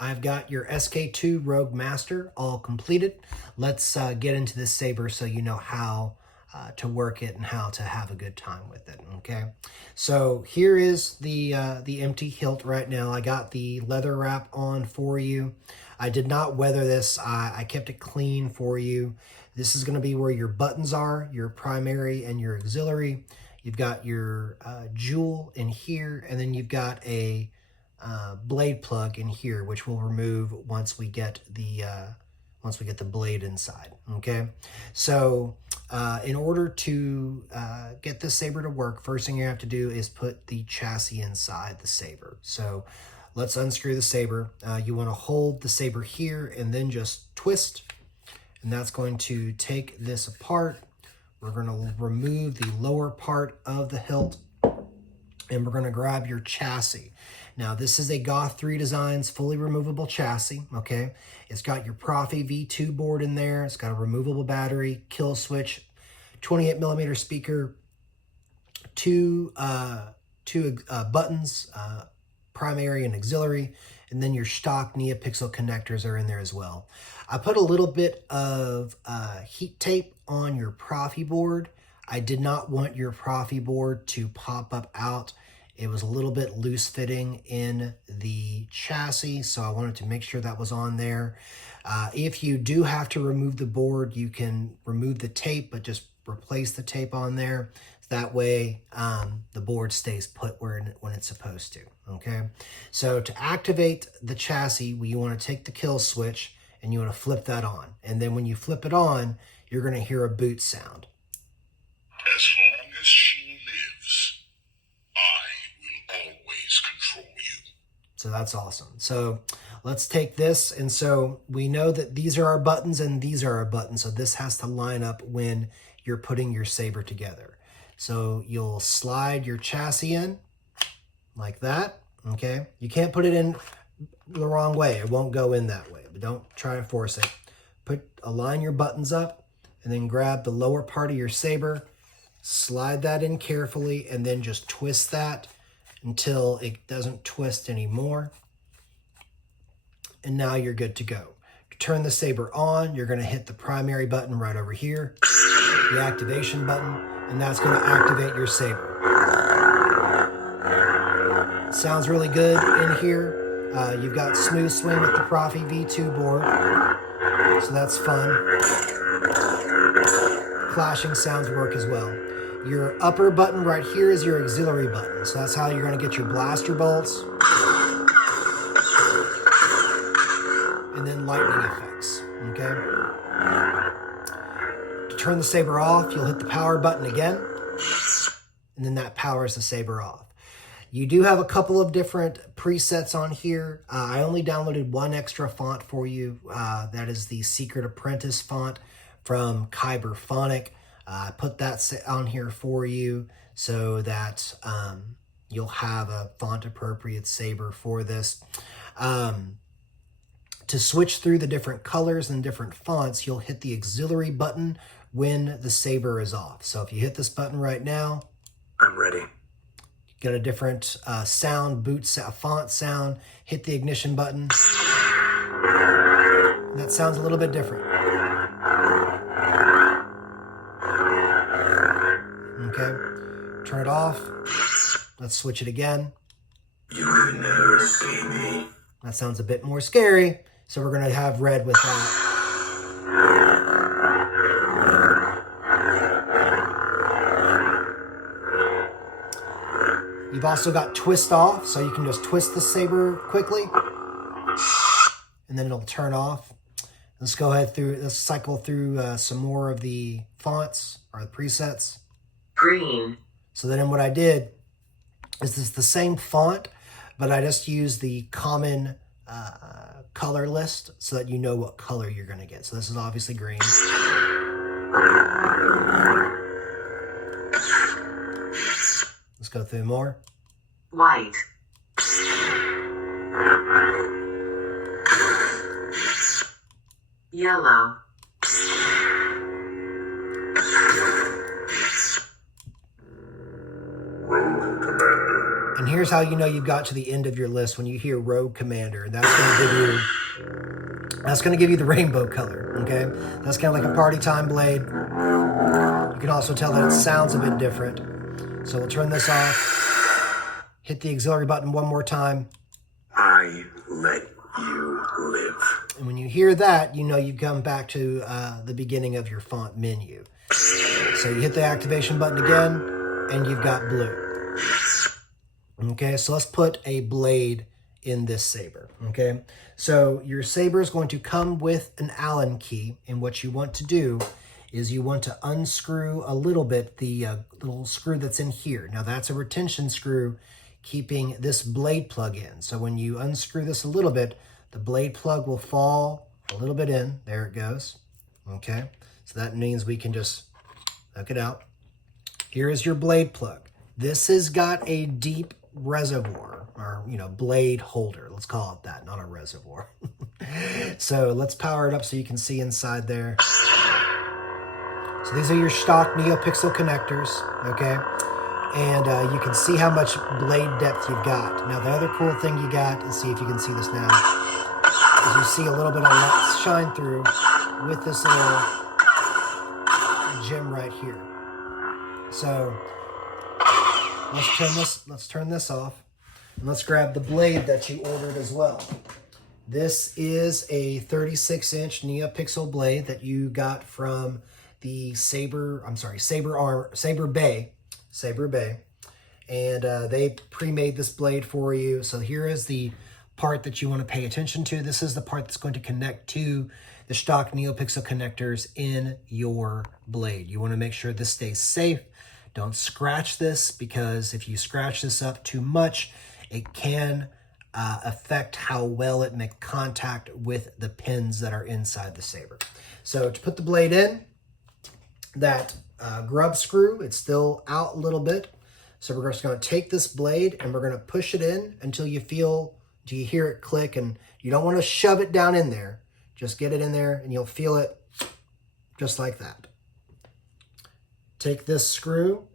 I've got your SK2 Rouge Master all completed. Let's get into this saber so you know how to work it and how to have a good time with it, okay? So here is the empty hilt right now. I got the leather wrap on for you. I did not weather this. I kept it clean for you. This is going to be where your buttons are, your primary and your auxiliary. You've got your jewel in here, and then you've got a blade plug in here, which we'll remove once we get the blade inside. Okay, so in order to get this saber to work, first thing you have to do is put the chassis inside the saber. So let's unscrew the saber. You want to hold the saber here and then just twist, and that's going to take this apart. We're going to remove the lower part of the hilt, and we're going to grab your chassis. Now, this is a Goth 3 Designs fully removable chassis, okay? It's got your Proffie V2 board in there. It's got a removable battery, kill switch, 28mm speaker, two buttons, primary and auxiliary, and then your stock neopixel connectors are in there as well. I put a little bit of heat tape on your Proffie board. I did not want your Proffie board to pop up out. It was a little bit loose fitting in the chassis, so I wanted to make sure that was on there. If you do have to remove the board, you can remove the tape, but just replace the tape on there. That way the board stays put when it's supposed to, okay? So to activate the chassis, you want to take the kill switch and you want to flip that on. And then when you flip it on, you're going to hear a boot sound. As long as she lives, I will always control you. So that's awesome. So let's take this. And so we know that these are our buttons and these are our buttons. So this has to line up when you're putting your saber together. So you'll slide your chassis in like that, okay? You can't put it in the wrong way. It won't go in that way, but don't try to force it. Align your buttons up and then grab the lower part of your saber, slide that in carefully, and then just twist that until it doesn't twist anymore. And now you're good to go. To turn the saber on, you're going to hit the primary button right over here, the activation button, and that's going to activate your saber. Sounds really good in here. You've got smooth swing with the Proffie V2 board, so that's fun. Clashing sounds work as well. Your upper button right here is your auxiliary button, so that's how you're going to get your blaster bolts and then lightning effects, okay? To turn the saber off, you'll hit the power button again, and then that powers the saber off. You do have a couple of different presets on here. I only downloaded one extra font for you. That is the Secret Apprentice font from Kyberphonic. I put that on here for you so that you'll have a font-appropriate saber for this. To switch through the different colors and different fonts, you'll hit the auxiliary button when the saber is off. So if you hit this button right now, I'm ready. Get a different sound, font sound, hit the ignition button. That sounds a little bit different. Okay, turn it off. Let's switch it again. You could never escape me. That sounds a bit more scary, so we're gonna have red with that. You've also got twist off, so you can just twist the saber quickly, and then it'll turn off. Let's go ahead let's cycle through some more of the fonts or the presets. Green. So then what I did is this the same font, but I just used the common color list so that you know what color you're going to get. So this is obviously green. Let's go through more. White. Yellow. Rogue Commander. And here's how you know you've got to the end of your list when you hear Rogue Commander. That's going to give you the rainbow color, okay? That's kind of like a party time blade. You can also tell that it sounds a bit different. So we'll turn this off. Hit the auxiliary button one more time. I let you live. And when you hear that, you know you've come back to the beginning of your font menu. So you hit the activation button again, and you've got blue. Okay, so let's put a blade in this saber. Okay, so your saber is going to come with an Allen key, and what you want to do is you want to unscrew a little bit the little screw that's in here. Now that's a retention screw keeping this blade plug in. So when you unscrew this a little bit, the blade plug will fall a little bit in. There it goes. Okay, so that means we can just hook it out. Here is your blade plug. This has got a deep reservoir, or blade holder. Let's call it that, not a reservoir. So let's power it up so you can see inside there. So these are your stock neopixel connectors, okay? And you can see how much blade depth you've got. Now the other cool thing you got, let's see if you can see this now, is you see a little bit of light shine through with this little gem right here. So let's turn this off, and let's grab the blade that you ordered as well. This is a 36-inch neopixel blade that you got from the Saber Bay, and they pre-made this blade for you. So here is the part that you want to pay attention to. This is the part that's going to connect to the stock neopixel connectors in your blade. You want to make sure this stays safe. Don't scratch this, because if you scratch this up too much, it can affect how well it makes contact with the pins that are inside the saber. So to put the blade in, that grub screw, it's still out a little bit. So we're just going to take this blade and we're going to push it in until you hear it click, and you don't want to shove it down in there. Just get it in there and you'll feel it just like that. Take this screw.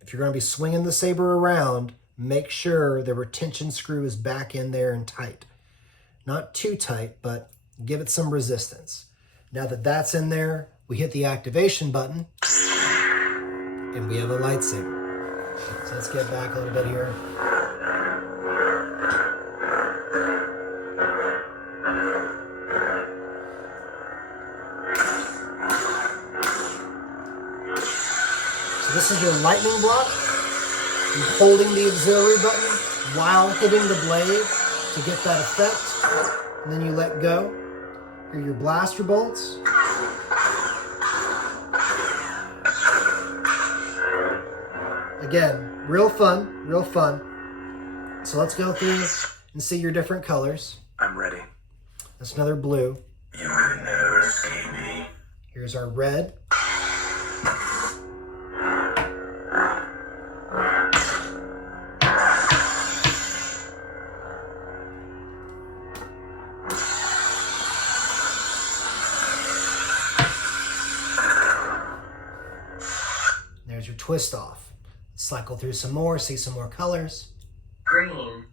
If you're going to be swinging the saber around, make sure the retention screw is back in there and tight. Not too tight, but give it some resistance. Now that that's in there, we hit the activation button and we have a lightsaber. So let's get back a little bit here. So this is your lightning block. You're holding the auxiliary button while hitting the blade to get that effect. And then you let go. Here are your blaster bolts. Again, real fun, real fun. So let's go through and see your different colors. I'm ready. That's another blue. You can never escape me. Here's our red. There's your twist off. Let's cycle through some more, see some more colors. Green.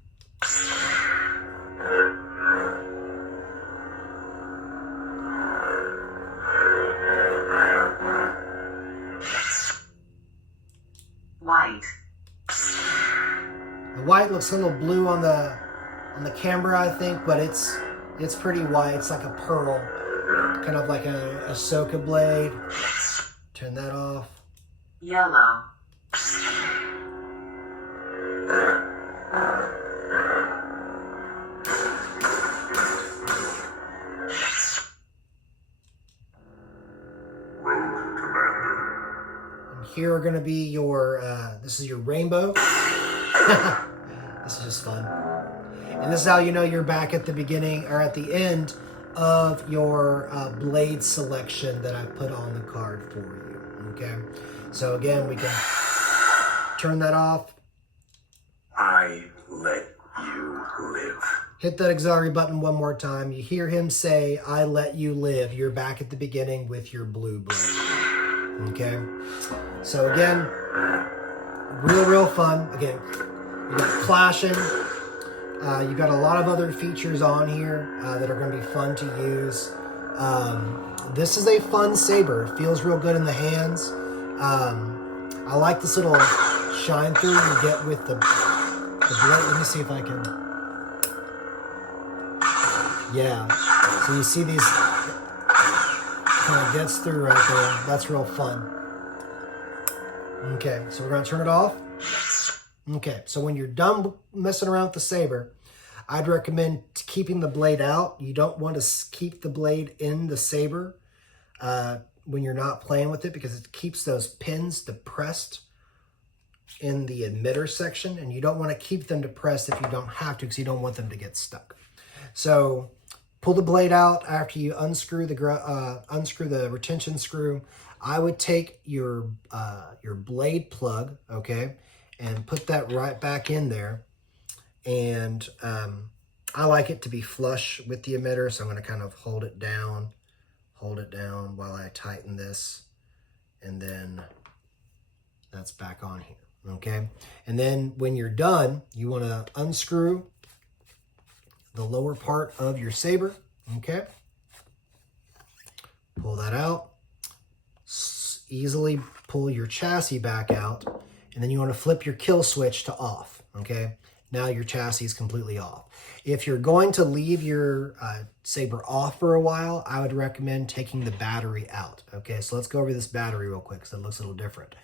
White. The white looks a little blue on the camera, I think, but it's pretty white. It's like a pearl, kind of like a Ahsoka blade. Turn that off. Yellow. And here are going to be your, this is your rainbow. This is just fun. And this is how you know you're back at the beginning or at the end of your blade selection that I put on the card for you. Okay. So again, we can turn that off. I let you live. Hit that auxiliary button one more time. You hear him say, I let you live. You're back at the beginning with your blue blade. Okay? So again, real fun. Again, You got clashing. You've got a lot of other features on here that are going to be fun to use. This is a fun saber. It feels real good in the hands. I like this little shine through you get with the blade. Let me see if I can. Yeah. So you see these kind of gets through right there. That's real fun. Okay, so we're going to turn it off. Okay, so when you're done messing around with the saber, I'd recommend keeping the blade out. You don't want to keep the blade in the saber when you're not playing with it, because it keeps those pins depressed in the emitter section, and you don't want to keep them depressed if you don't have to, because you don't want them to get stuck. So pull the blade out after you unscrew the retention screw. I would take your blade plug, okay, and put that right back in there. And I like it to be flush with the emitter, so I'm going to kind of hold it down while I tighten this, and then that's back on here, okay? And then when you're done, you want to unscrew the lower part of your saber, okay? Pull that out. Easily pull your chassis back out, and then you want to flip your kill switch to off, okay? Now your chassis is completely off. If you're going to leave your saber off for a while, I would recommend taking the battery out. Okay, so let's go over this battery real quick because it looks a little different.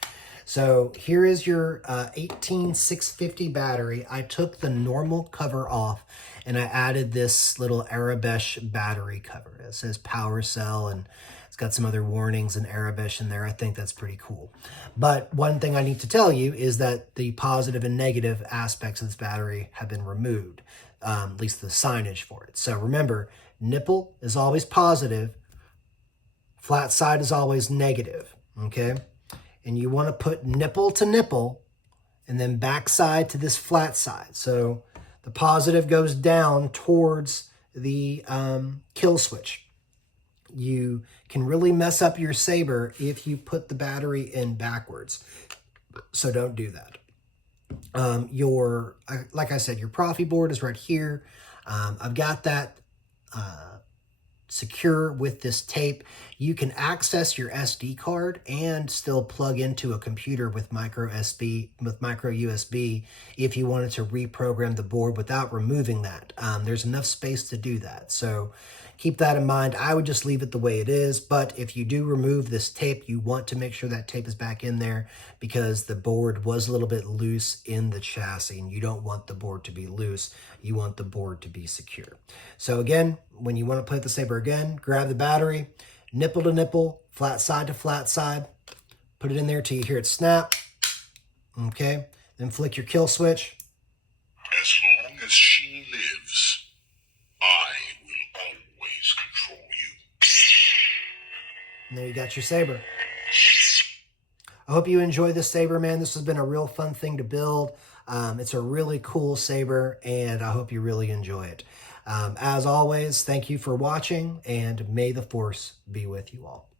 So here is your 18650 battery. I took the normal cover off and I added this little Arabesh battery cover. It says power cell, and it's got some other warnings in Arabic in there. I think that's pretty cool. But one thing I need to tell you is that the positive and negative aspects of this battery have been removed, at least the signage for it. So remember, nipple is always positive, flat side is always negative, okay? And you want to put nipple to nipple and then backside to this flat side. So the positive goes down towards the kill switch. You can really mess up your saber if you put the battery in backwards. So don't do that. Like I said, your proffie board is right here. I've got that secure with this tape. You can access your SD card and still plug into a computer with micro USB if you wanted to reprogram the board without removing that. There's enough space to do that. So keep that in mind. I would just leave it the way it is, but if you do remove this tape, you want to make sure that tape is back in there because the board was a little bit loose in the chassis, and you don't want the board to be loose. You want the board to be secure. So again, when you want to play the saber again, grab the battery, nipple to nipple, flat side to flat side, put it in there till you hear it snap, okay? Then flick your kill switch. As long as she lives, I will always control you. And there you got your saber. I hope you enjoy this saber, man. This has been a real fun thing to build. It's a really cool saber, and I hope you really enjoy it. As always, thank you for watching, and may the force be with you all.